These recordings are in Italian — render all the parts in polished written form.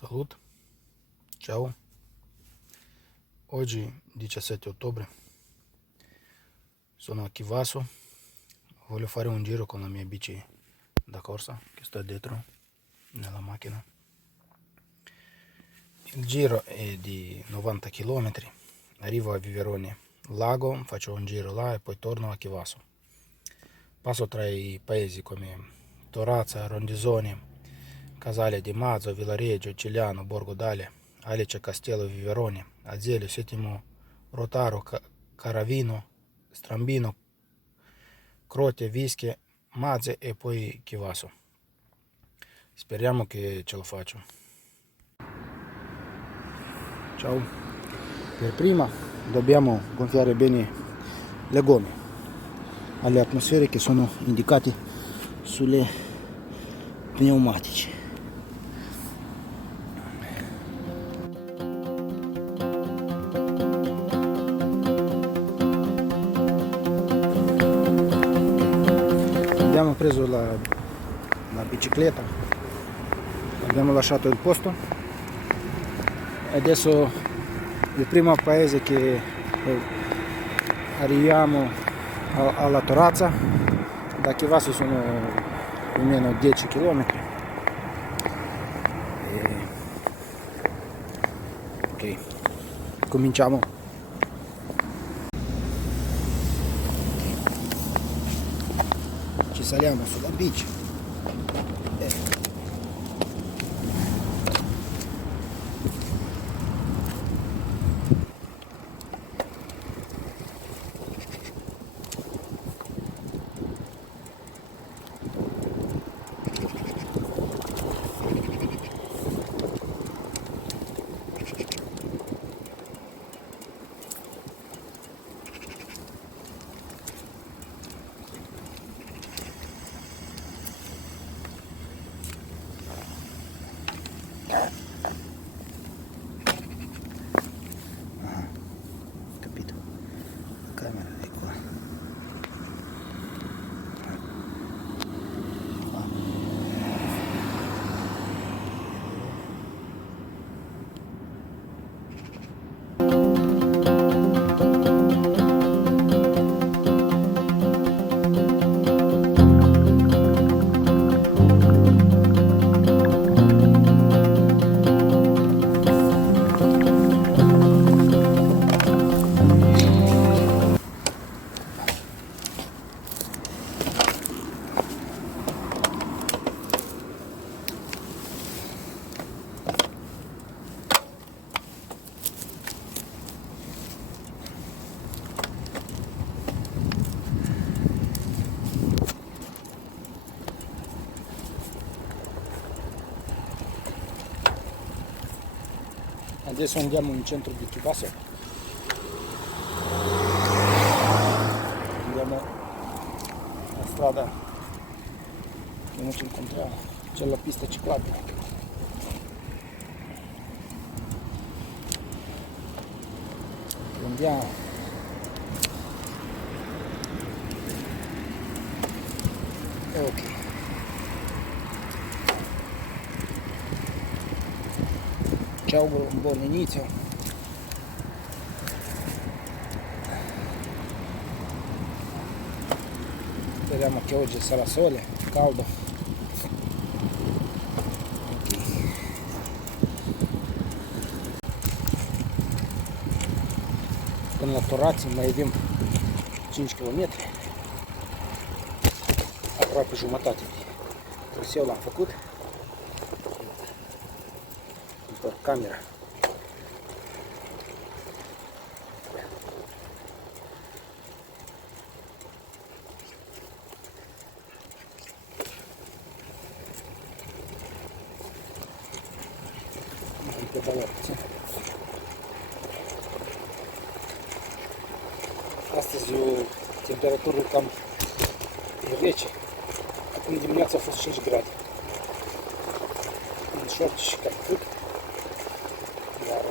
Salut, ciao. Oggi 17 ottobre, sono a Chivasso, voglio fare un giro con la mia bici da corsa che sta dietro nella macchina. Il giro è di 90 km, arrivo a Viverone Lago, faccio un giro là e poi torno a Chivasso. Passo tra i paesi come Torazza, Rondizoni, Casale di Mazzo, Villareggio, Cigliano, Borgo d'Ale, Alice, Castello, Viverone, Azeglio, Settimo, Rotaro, Caravino, Strambino, Croce, Vischie, Mazze e poi Chivasso. Speriamo che ce lo faccio. Ciao. Per prima dobbiamo gonfiare bene le gomme alle atmosfere che sono indicate sulle pneumatici. Abbiamo preso la bicicletta, abbiamo lasciato il posto e adesso il primo paese che arriviamo alla Torazza. Da Chivasso sono più o meno 10 km. Ok, cominciamo. Ci saliamo sulla bici. Capito? La camera è qua. Adesso andiamo in centro di Chivasso. Andiamo alla strada che non ci incontriamo. C'è la pista ciclabile. Andiamo. Ok. Ci auguro un buon inizio. Speriamo che oggi sarà sole, caldo. Okay. Până la Torazza mai avem 5 km. Aproape jumătate de traseu l-am făcut. Întorc camera. Astăzi o temperatură cam rece. Acum dimineața a fost 5 grade. În short și cam frig. Dar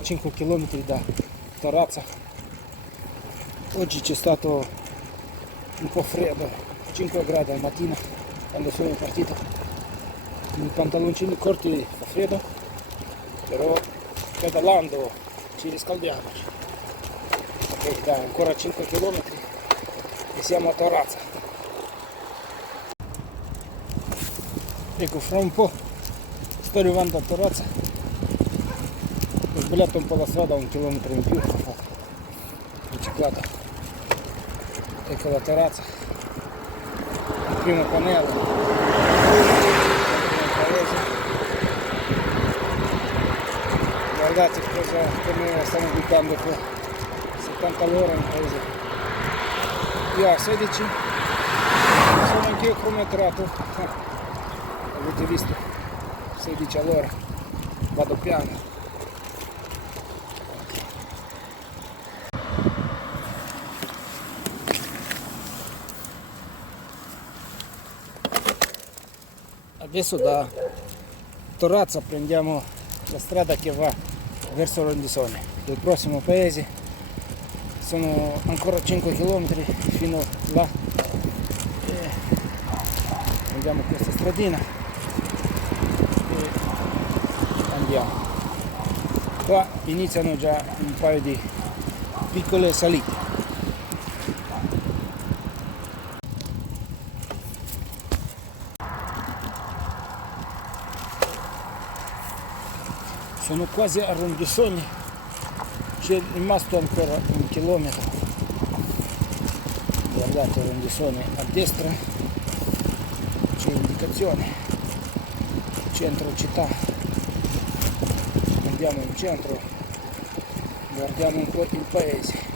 a 5 km da Torazza. Oggi c'è stato un po' freddo, 5 gradi al mattino quando sono partito. In pantaloncini corti fa freddo, però pedalando ci riscaldiamo. Ok, dai, ancora 5 km e siamo a Torazza. Ecco, fra un po' sto arrivando a Torazza. Ho sbagliato un po' la strada, 1 chilometro in più, ho fatto riciclata. Ecco la terrazza, il primo pannello, il paese. Guardate come stanno guidando qua, 70 all'ora in paese. Io a 16 sono anch'io cronometrato, avete visto, 16 all'ora, vado piano. Adesso da Torazza prendiamo la strada che va verso Rondisone, il prossimo paese. Sono ancora 5 km fino là. E prendiamo questa stradina e andiamo. Qua iniziano già un paio di piccole salite. Sono quasi a Rondisone, c'è rimasto ancora 1 chilometro. Guardate, Rondisone a destra, c'è indicazione, centro città. Andiamo in centro, guardiamo un po' il paese.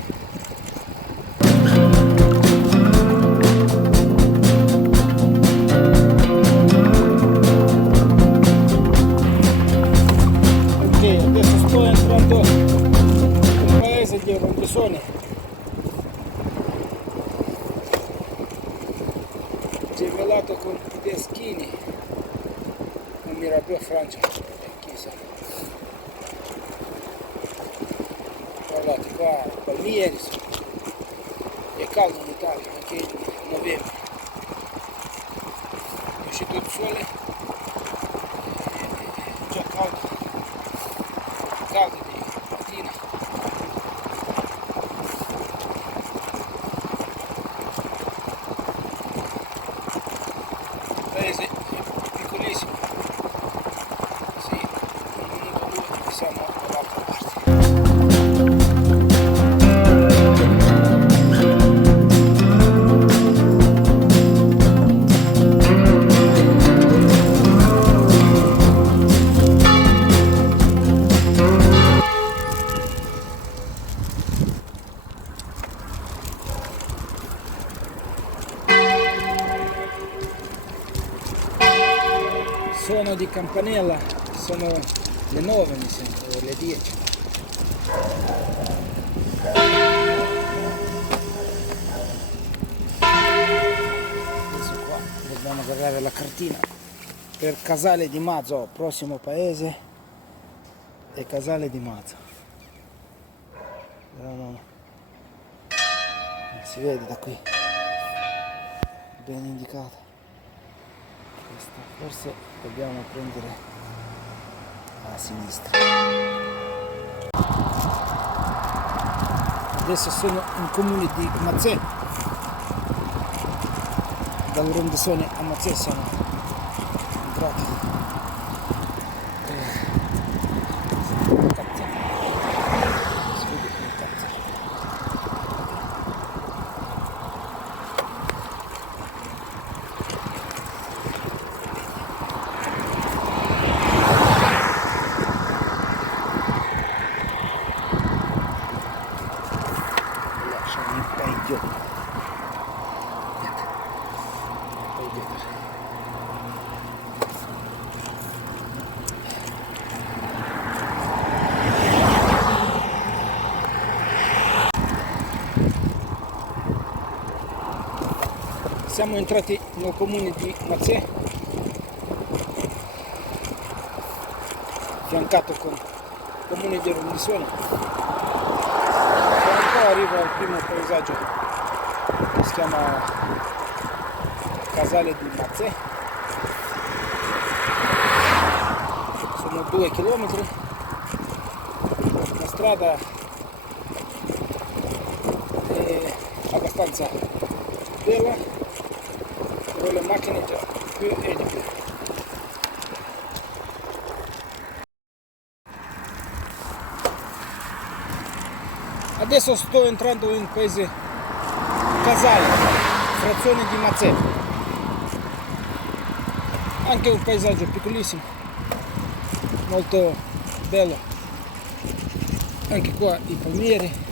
Adesso sto entrando nel paese di Rondisone. C'è velato con i deschini, un Mirabeau Francia, chissà. Guardate qua, i palmieri, è caldo in Italia, anche in novembre. È uscito il sole, è già caldo di mattina. Il paese è piccolissimo. Sì, un minuto o due e siamo dall'altra parte. Suono di campanella, sono le 9 mi sembra, o le 10. Adesso qua dobbiamo agarrare la cartina per Casale di Mazzo, prossimo paese è Casale di Mazzo. Però non si vede da qui, ben indicato. Forse dobbiamo prendere a sinistra. Adesso sono in comune di Mazzè, dal Rondisone a Mazzè siamo entrati. Siamo entrati nel comune di Mazzè, fiancato con comune di Rondisoni. Tra un po' arrivo al primo paesaggio che si chiama Casale di Mazzè. Sono 2 chilometri, la strada è abbastanza bella, con le macchine già più e di più. Adesso sto entrando in paese Casale, frazione di Mazzè. Anche un paesaggio piccolissimo, molto bello. Anche qua i palmieri.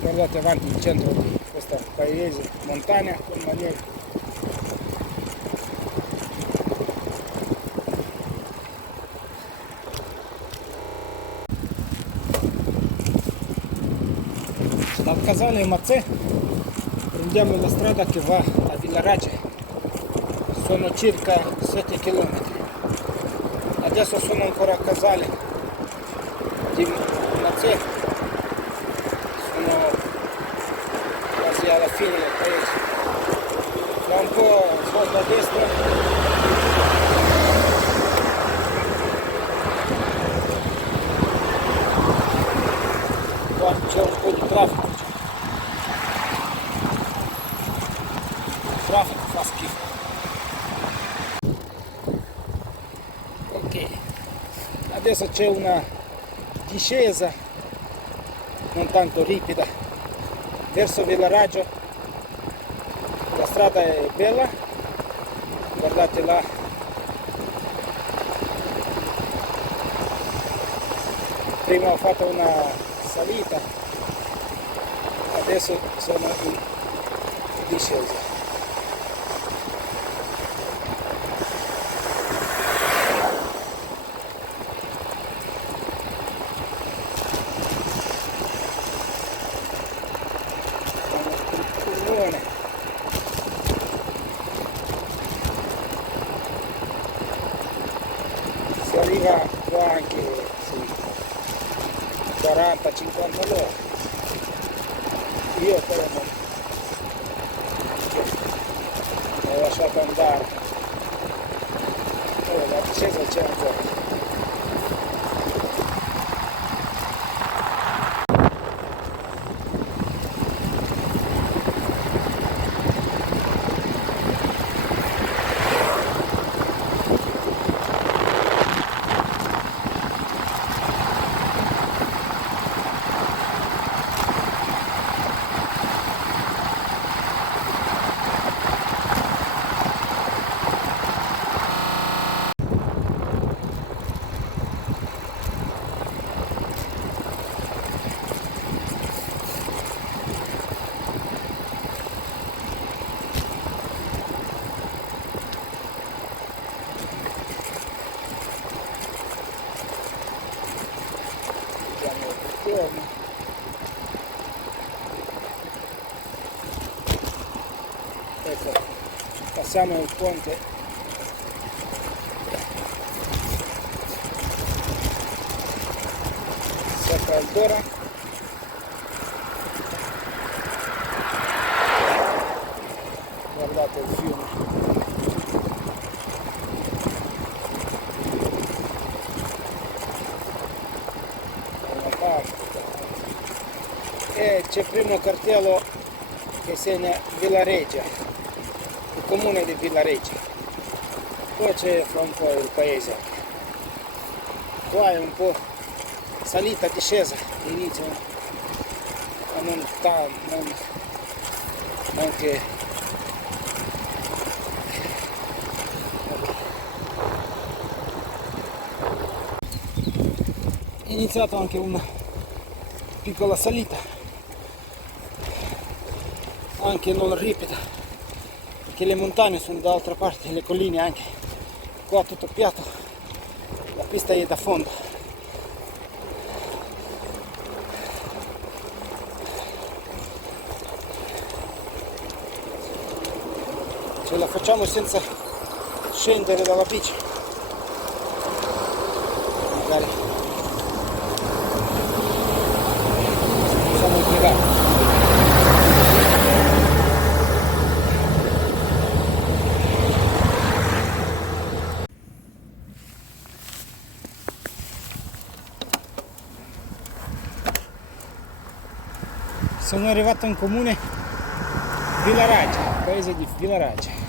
Guardate avanti il centro di questo paese, montagna con la neve. Dal Casale Mazzè prendiamo la strada che va a Villarace, sono circa 7 km. Adesso sono ancora a Casale di Mazzè, sono quasi alla fine del paese. Da un po' svolto a destra, qua c'è un po' di traffico. Il traffico fa schifo. Ok, adesso c'è una discesa non tanto ripida verso Villaraggio. La strada è bella, guardate là, prima ho fatto una salita, adesso sono in discesa. Si arriva qua anche 40-50 all'ora. Io però non ho lasciato andare. La discesa c'è ancora. Ecco, passiamo il ponte. Sopra il Dora. Guardate il fiume. E c'è il primo cartello che segna Villaregia, il comune di Villaregia. Poi c'è fra un po' il paese. Qua è un po' salita, discesa, inizio, ma non che è iniziata anche una piccola salita, anche non ripida, perché le montagne sono dall'altra parte, le colline anche. Qua tutto piatto, la pista è da fondo. Ce la facciamo senza scendere dalla bici, magari possiamo piegare. Sono arrivato in comune Vilaraggia, paese di Vilaraggia.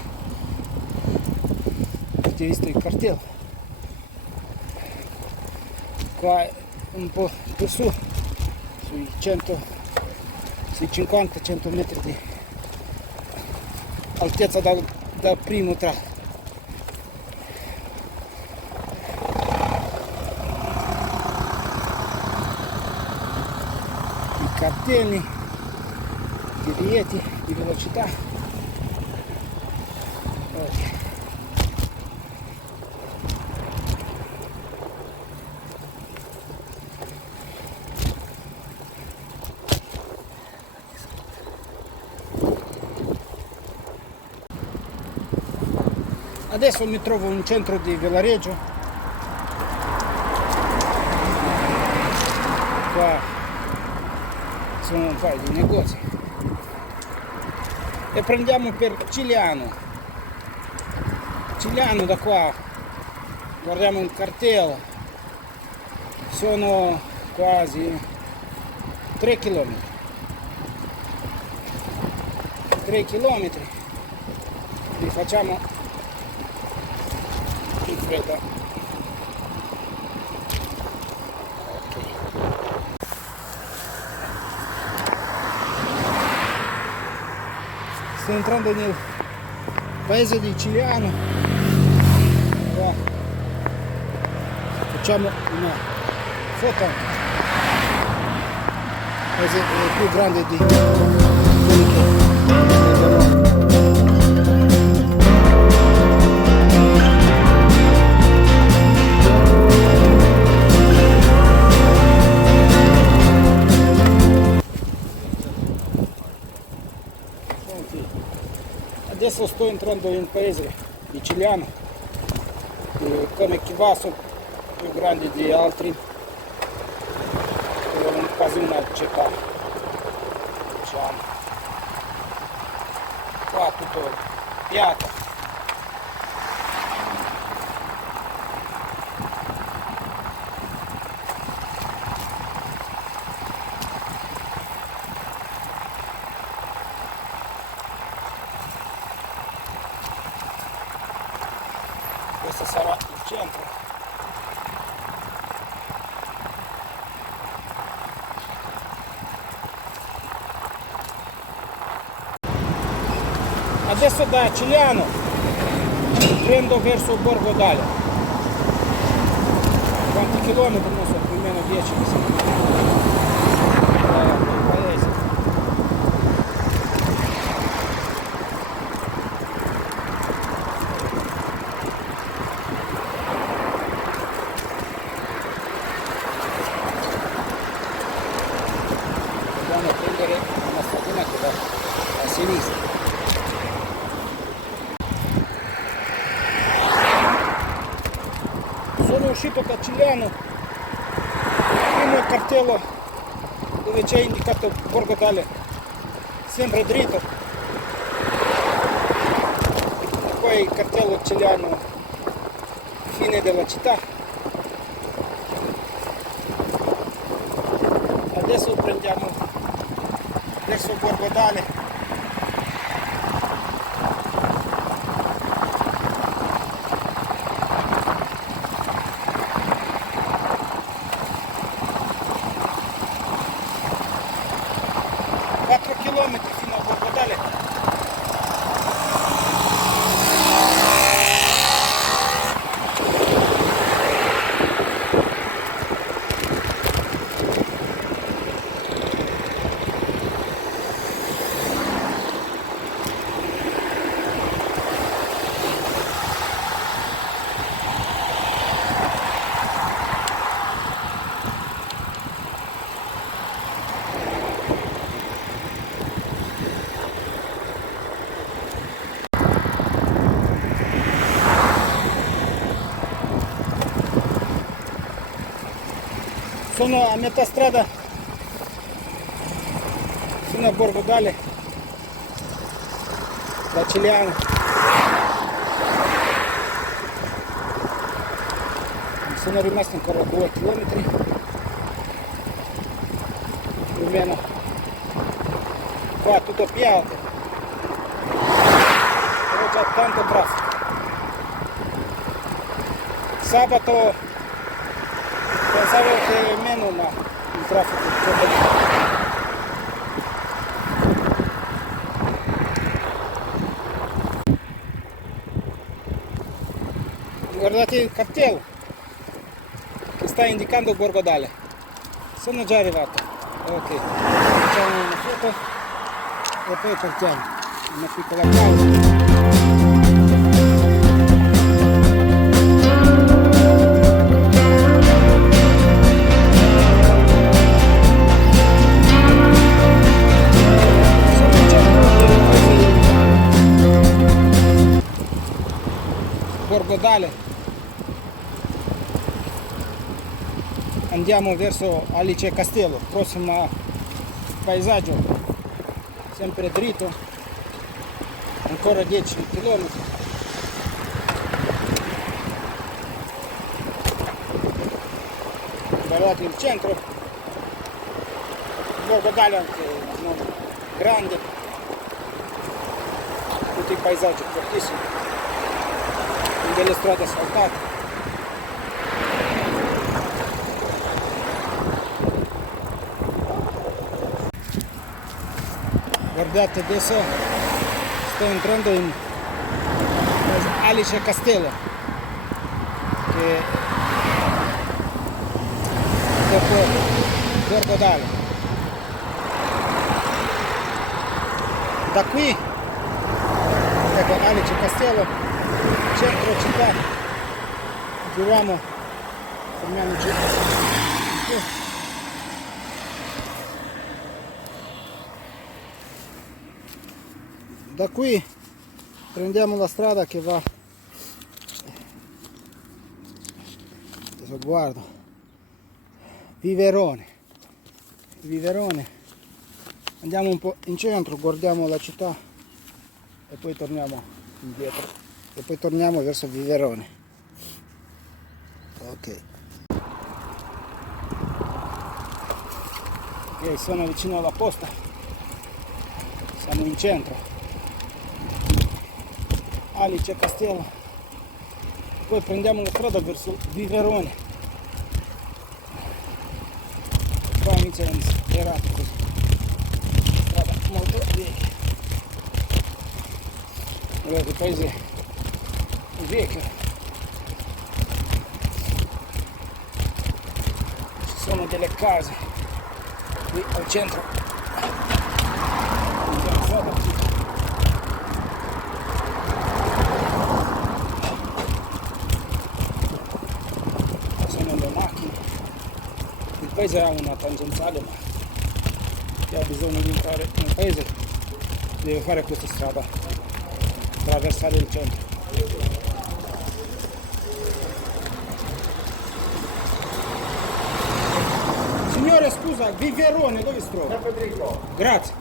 Avete visto il cartello? Qua è un po' più su, sui 50-100 metri di altezza dal primo tratto. I cartelli, i biglietti di velocità. Okay. Adesso mi trovo in centro di Vilareggio. Qua sono un paio di negozi. E prendiamo per Cigliano da qua, guardiamo il cartello, sono quasi 3 km, li facciamo in fretta. Sto entrando nel paese di Cigliano. Qua facciamo una foto. Il paese più grande di quelli che abbiamo. Adesso sto entrando in paese di Cigliano, come Chivasso, più grande di altri, è quasi una città, diciamo. Qua tutto piatto. Questo sarà il centro. Adesso da Cigliano prendo verso Borgo d'Alia. Quanti chilometri? Non so, più o meno 10 mi sembra. Paese. Dobbiamo prendere una stradina che va a sinistra. Sono uscito da Cigliano, primo il cartello dove c'è indicato Borgo d'Alia, sempre dritto, e poi il cartello Cigliano, fine della città. Adesso prendiamo verso Borgo d'Alia. Chilometri fino a Borgo d'Alia. Sono a metà strada, sono a Borgo Dale, da Ciliano. Sono rimasto ancora 2 chilometri, più o meno. Qua tutto piatto, però già tanto traffico. Sabato pensavo che meno, ma il traffico è troppo lì. Guardate il cartello che sta indicando Borgo Dale. Sono già arrivato. Ok, facciamo una foto e poi partiamo. Una piccola pausa. Borgo Dale, andiamo verso Alice Castello, prossimo paesaggio, sempre dritto, ancora 10 km. Guardate il centro, Borgo Dale anche grande, tutti i paesaggi fortissimi, delle strade asfaltate. Guardate, adesso sto entrando in Alice Castello, che dopo Borgo Dale. Da qui, ecco Alice Castello, centro città, giriamo, fermiamoci. Da qui prendiamo la strada che va, adesso guardo, Viverone, andiamo un po' in centro, guardiamo la città e poi torniamo indietro e poi torniamo verso Viverone. Ok, sono vicino alla posta, siamo in centro. Alice Castello, poi prendiamo la strada verso Viverone. Qua inizia inspirato così, strada molto vecchia. Guardate, il paese è vecchio, ci sono delle case qui al centro. Il paese ha una tangenziale, ma chi ha bisogno di entrare nel paese deve fare questa strada, attraversare il centro. Signore, scusa, Viverone dove si trova? Federico. Grazie.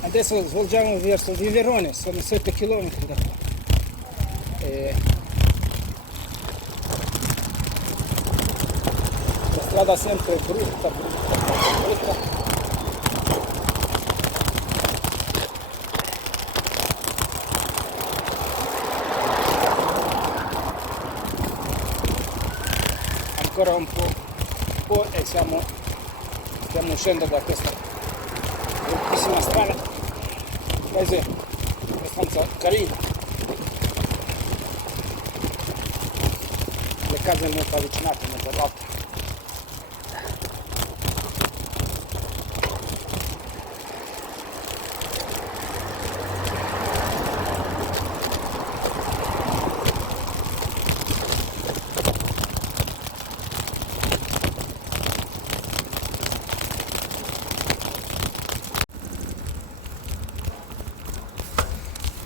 Adesso svolgiamo verso Viverone, sono 7 km da qua. La strada sempre brutta. Ancora un po' e stiamo uscendo da questa bruttissima strada. Il paese è abbastanza carino. Le case molto avvicinate una per l'altra.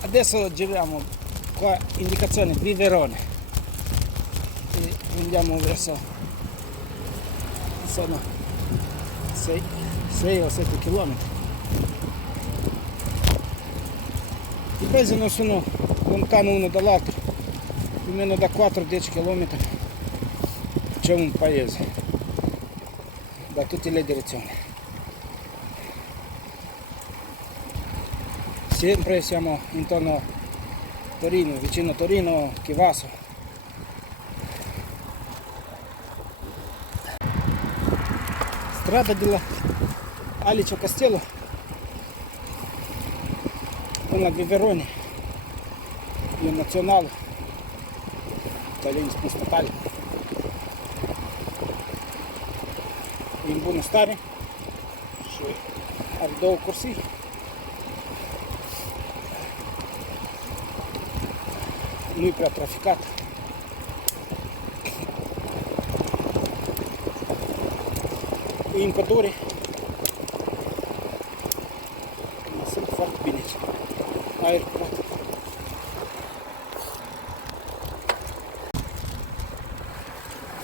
Adesso giriamo qua indicazione Viverone e andiamo verso, sono 6 o 7 km. I paesi non sono lontani uno dall'altro, più o meno da 4-10 km c'è un paese da tutte le direzioni. Sempre siamo intorno a Torino, vicino a Torino, Chivasso. Strada della Alice Castello con la Viverone, il nazionale, italiano statale. In buono stare, ar 2 cursii. Nu e prea traficat. E în pădure. Sunt foarte bine aici. Aer curat.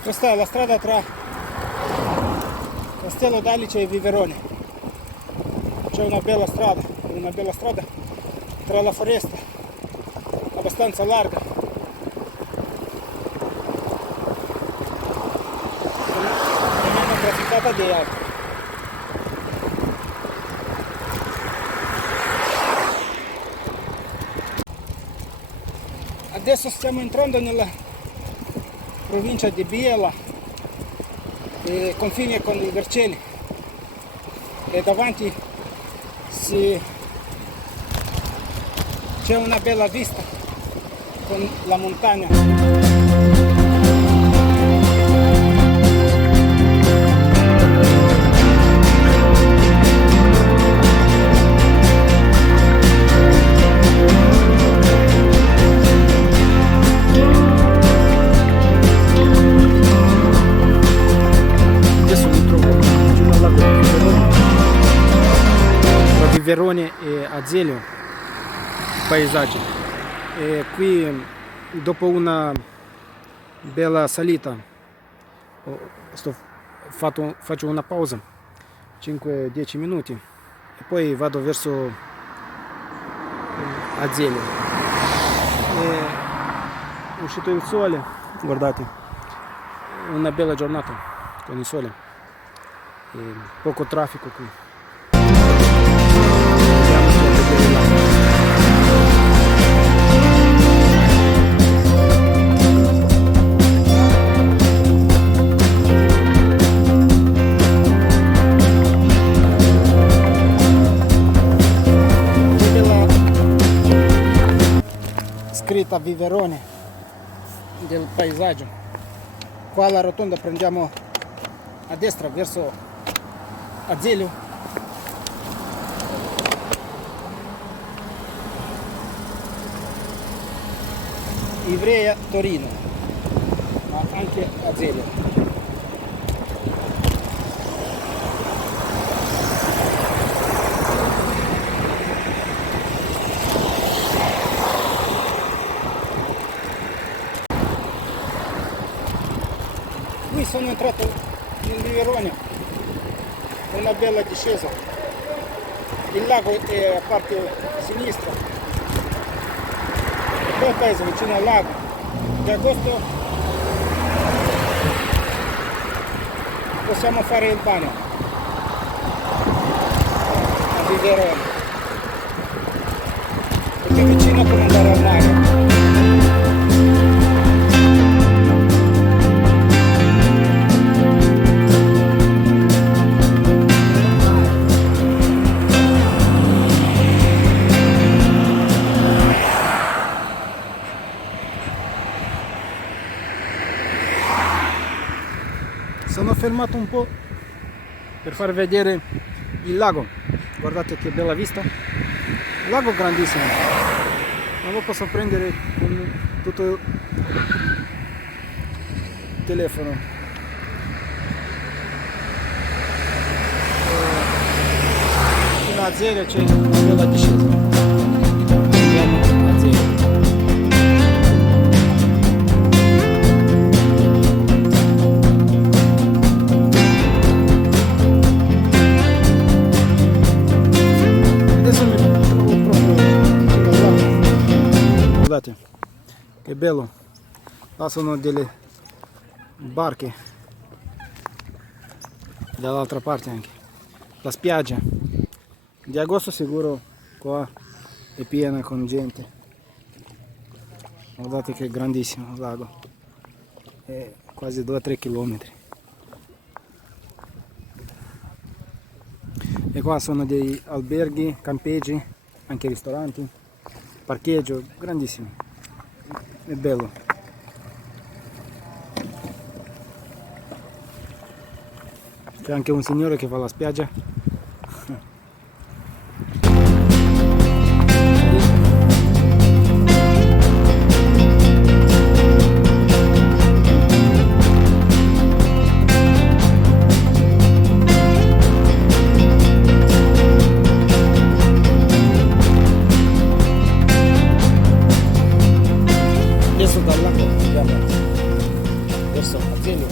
Questa è la strada tra Castello d'Alice e Viverone. C'è una bella strada tra la foresta, abbastanza larga. Non è trafficata di auto. Adesso stiamo entrando nella provincia di Biella, e confine con i Vercelli, e davanti c'è una bella vista con la montagna. Viverone e Azeglio, paesaggi. E qui dopo una bella salita faccio una pausa 5-10 minuti e poi vado verso Azeglio. È uscito il sole, guardate, una bella giornata con il sole e poco traffico qui. Scritta Viverone del paesaggio. Qua alla rotonda prendiamo a destra verso Azeglio. Ivrea, Torino, ma anche Azeglio. Qui sono entrato in Viverone, una bella discesa. Il lago è a parte sinistra. Bel paese vicino al lago. Di agosto possiamo fare il bagno a Viverone, perché è vicino per andare al mare. Sono fermato un po' per far vedere il lago. Guardate che bella vista. Il lago grandissimo. Non lo posso prendere con tutto il telefono. In Azeglio c'è una bella discesa. Andiamo a Azeglio. guardate che bello, là sono delle barche, dall'altra parte anche la spiaggia di agosto, sicuro qua è piena con gente. Guardate che grandissimo il lago, è quasi 2-3 km. E qua sono dei alberghi, campeggi, anche ristoranti, parcheggio, grandissimo, è bello. C'è anche un signore che fa la spiaggia. Adesso dal lago andiamo verso Azeglio.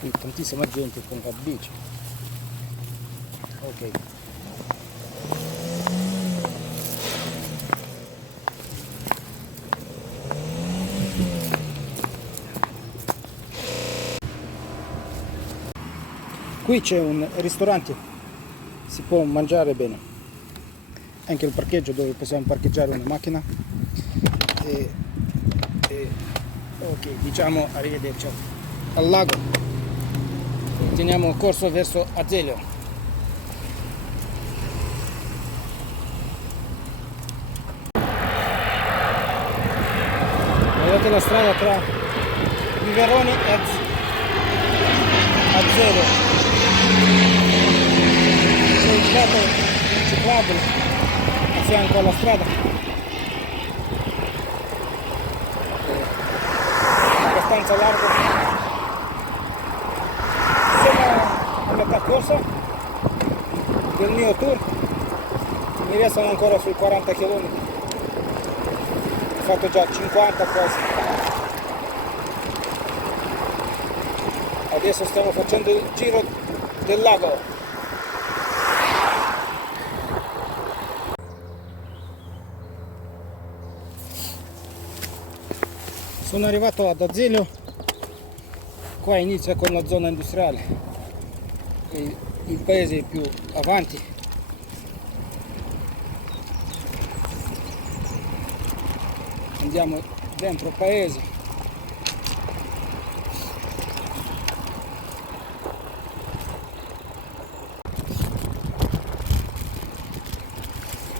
Qui tantissima gente con la bici. Ok. Qui c'è un ristorante, si può mangiare bene, anche il parcheggio dove possiamo parcheggiare una macchina ok, diciamo arrivederci al lago, teniamo corso verso Azeglio. Guardate la strada tra Viverone e Azeglio. C'è il tratto ciclabile a fianco alla strada, abbastanza largo. Siamo a metà corsa del mio tour, mi restano ancora sui 40 km, ho fatto già 50 quasi. Adesso stiamo facendo il giro del lago. Sono arrivato ad Azeglio, qua inizia con la zona industriale, il paese è più avanti. Andiamo dentro il paese.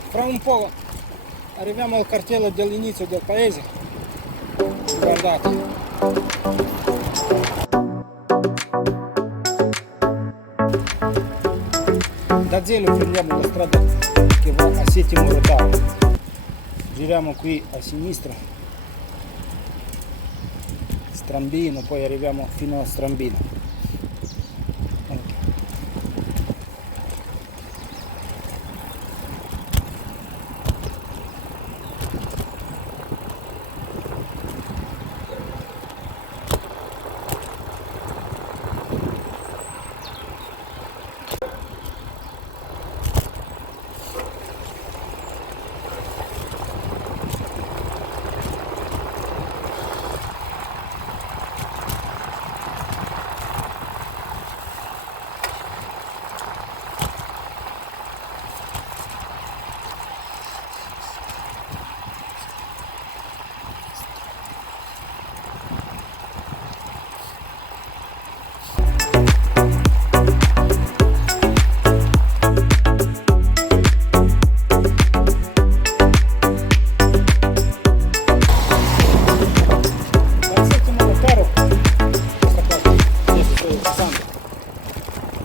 Fra un po' arriviamo al cartello dell'inizio del paese. Guardate, da Azeglio prendiamo la strada che va a Settimo Rotaro, giriamo qui a sinistra, Strambino, poi arriviamo fino a Strambino.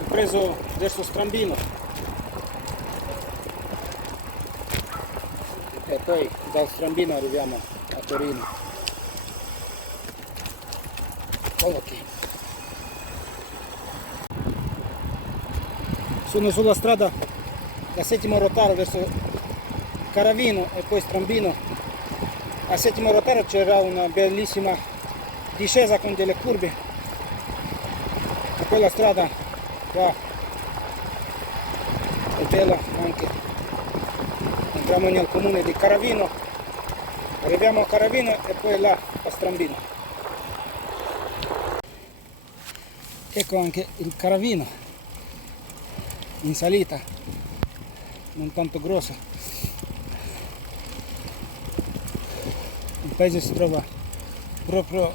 Preso verso Strambino e poi dal Strambino arriviamo a Torino. Ok. Sono sulla strada da Settimo Rotaro verso Caravino e poi Strambino. A Settimo Rotaro c'era una bellissima discesa con delle curve, e quella strada qua è bella anche. Entriamo nel comune di Caravino, arriviamo a Caravino e poi là a Strambino. Ecco anche il Caravino in salita, non tanto grosso. Il paese si trova proprio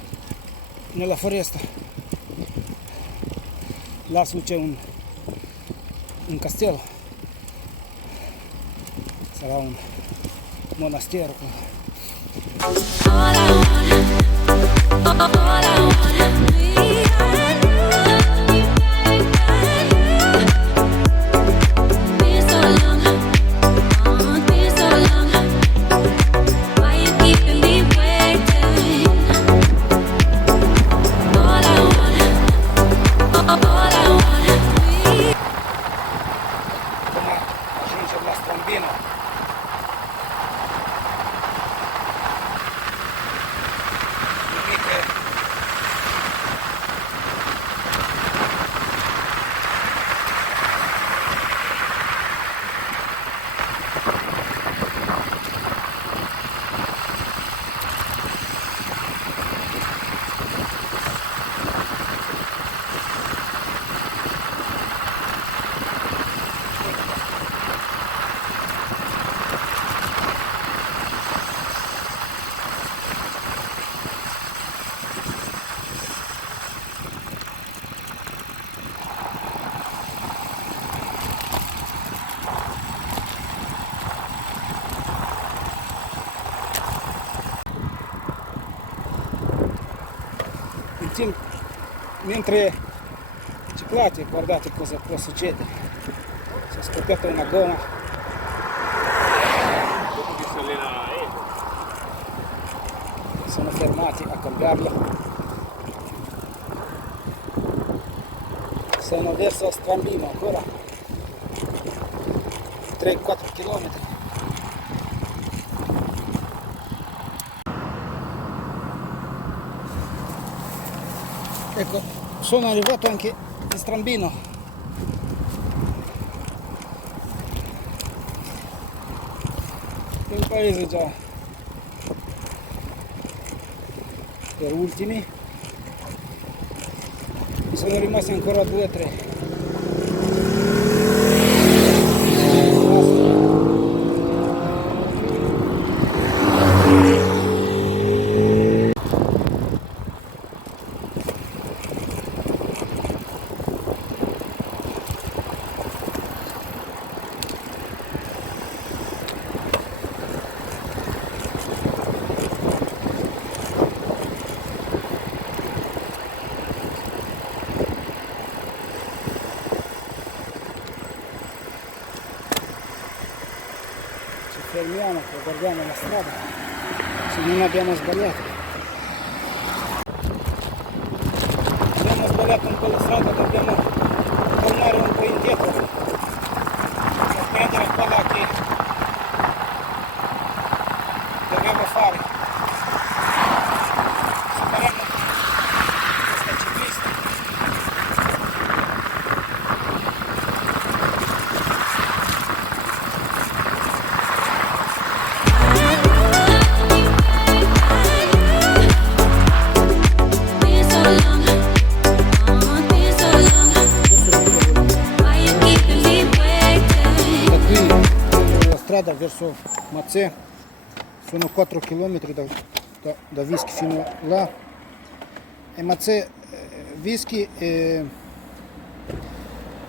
nella foresta. Lassù c'è un castello, sarà un monastero. Mentre ciclate, guardate cosa può succedere. Si è scoppiata una gomma. Sono fermati a cambiarla. Sono verso Strambino ancora 3-4 km. Ecco, sono arrivato anche in Strambino. Il paese già per ultimi. Mi sono rimasti ancora 2-3. Fermiamo, guardiamo la strada, se non abbiamo sbagliato. Abbiamo sbagliato un po' la strada, dobbiamo tornare un po' indietro per prendere quella che dobbiamo fare. Superando questa ciclista. Verso Mazzè sono 4 km da Vischi fino là, e Mazzè, Vischi e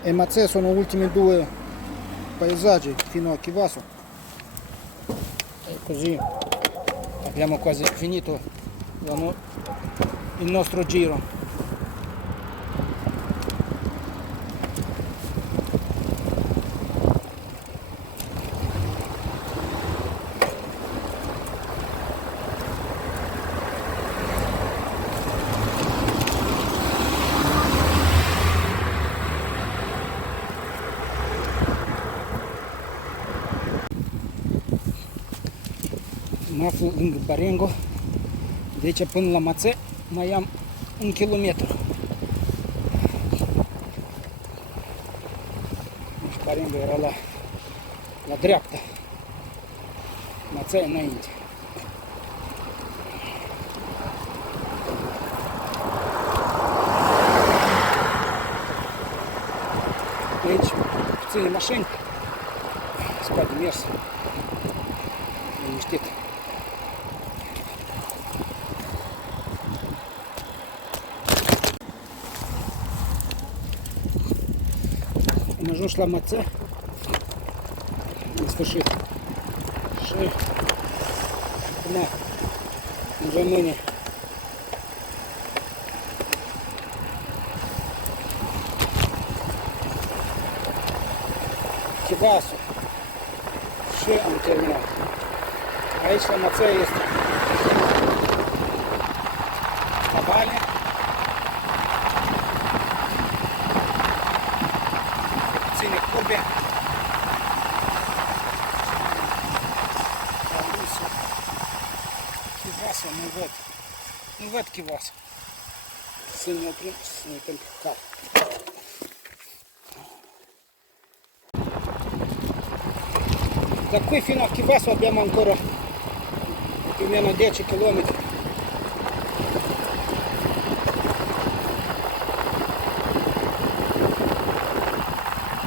Mazzè sono gli ultimi due paesaggi fino a Chivasso, e così abbiamo quasi finito il nostro giro. Mă aflu lângă Barengo, de aici până la Mațe mai am 1 kilometru. Carimbo era la dreapta. Mațea înainte. Aici puține mașini. Spate mers. Liniștit. Am ajuns la Mațea. În sfârșit. Și acum îmi rămâne Chivasul și am terminat. Aici la Mațea este la vale. Puține curbe. Chivasul nu văd. Nu văd chivasul. Să ne oprim, să ne uităm pe car. Da qui fino a Chivasso abbiamo ancora più o meno 10 km.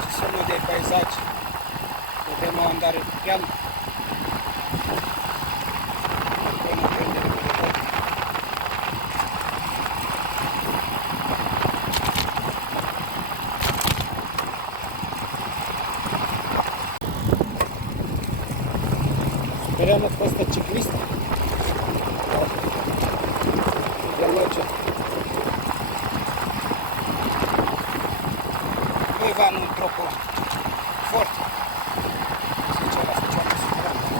Ci sono dei paesaggi, dobbiamo andare piano. Poi non prendere quelle cose. Speriamo questa ciclista veloce. Noi vanno troppo forte, se ce la facciamo sicuramente.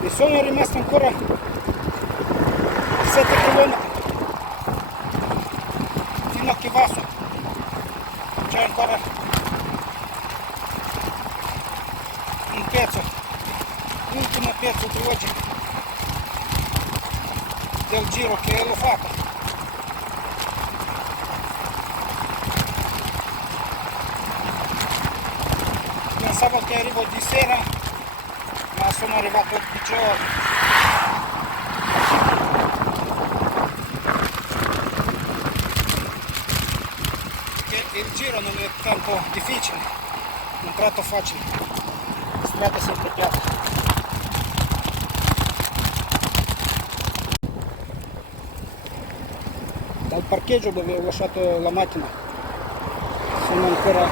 Mi sono rimasto ancora 7 km fino a Chivasso. C'è ancora un pezzo, l'ultimo pezzo di oggi del giro che l'ho fatto. Pensavo che arrivo di sera, ma sono arrivato di giorno. Il giro non è tanto difficile, non tratto facile, strada sempre piatta. Dal parcheggio dove ho lasciato la macchina sono ancora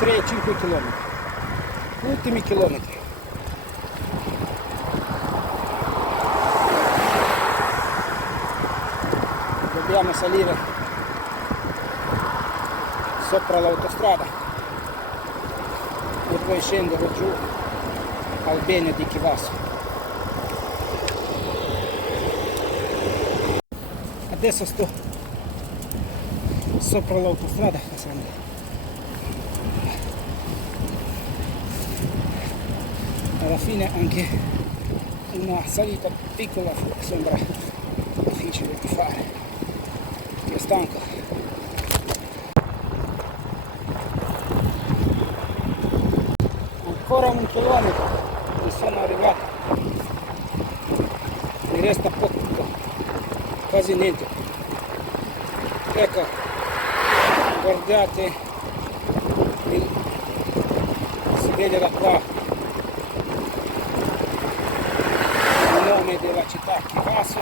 3-5 km, ultimi chilometri. Dobbiamo salire sopra l'autostrada e poi scendere giù al bene di Chivasso. Adesso sto sopra l'autostrada passando. Alla fine anche una salita piccola sembra difficile di fare, perché è stanco. Ancora un chilometro e sono arrivato, mi resta poco, quasi niente. Ecco, guardate, si vede da qua il nome della città, Chivasso.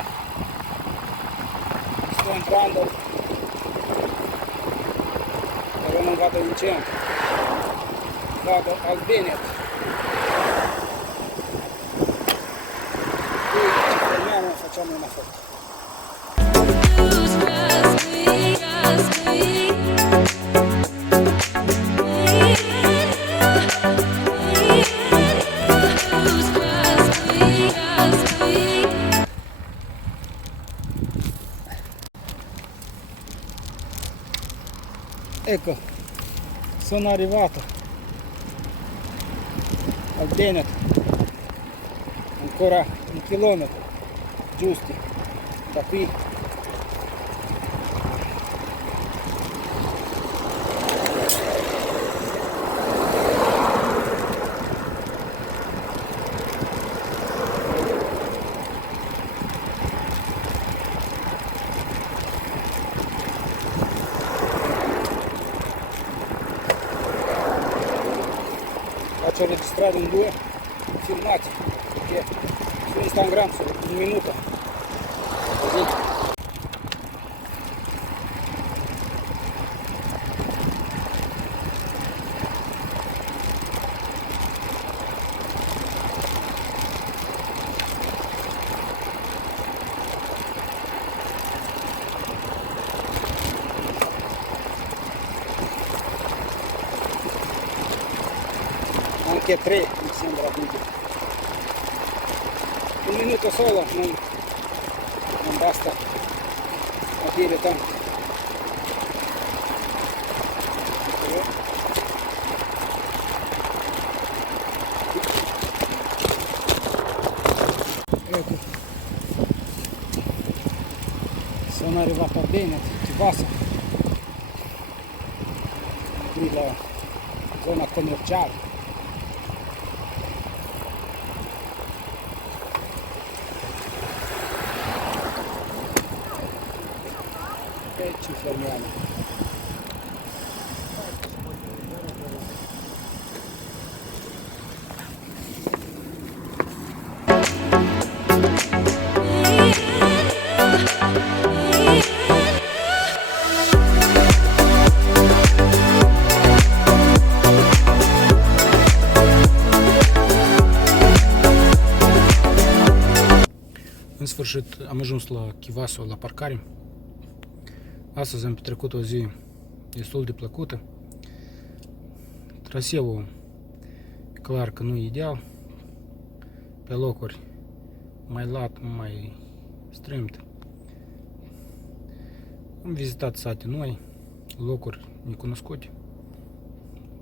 Sto entrando, però non vado in centro, vado al Veneto. Facciamo una foto. Ecco, sono arrivato al Bennett, ancora un chilometro, giusto, da qui. Faccio registrare in 2 filmati perché su Instagram sono un minuto così. Anche 3 mi sembra video. Un minuto solo non basta a dire tanto. Ecco, sono arrivato a Bennett, Chivasa, qui la zona commerciale. E ci fermiamo. În sfârșit am ajuns la Chivaso, la parcare. Astăzi am petrecut o zi destul de plăcută. Traseul clar că nu e ideal. Pe locuri mai lat, mai strâmt. Am vizitat sate noi, locuri necunoscute.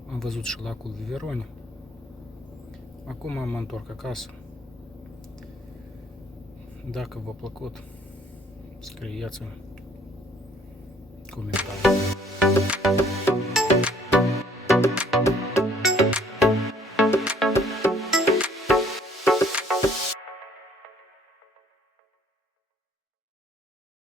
Am văzut și lacul Viverone. Acum mă întorc acasă. Dacă v-a plăcut, scrieți-mi comentarii.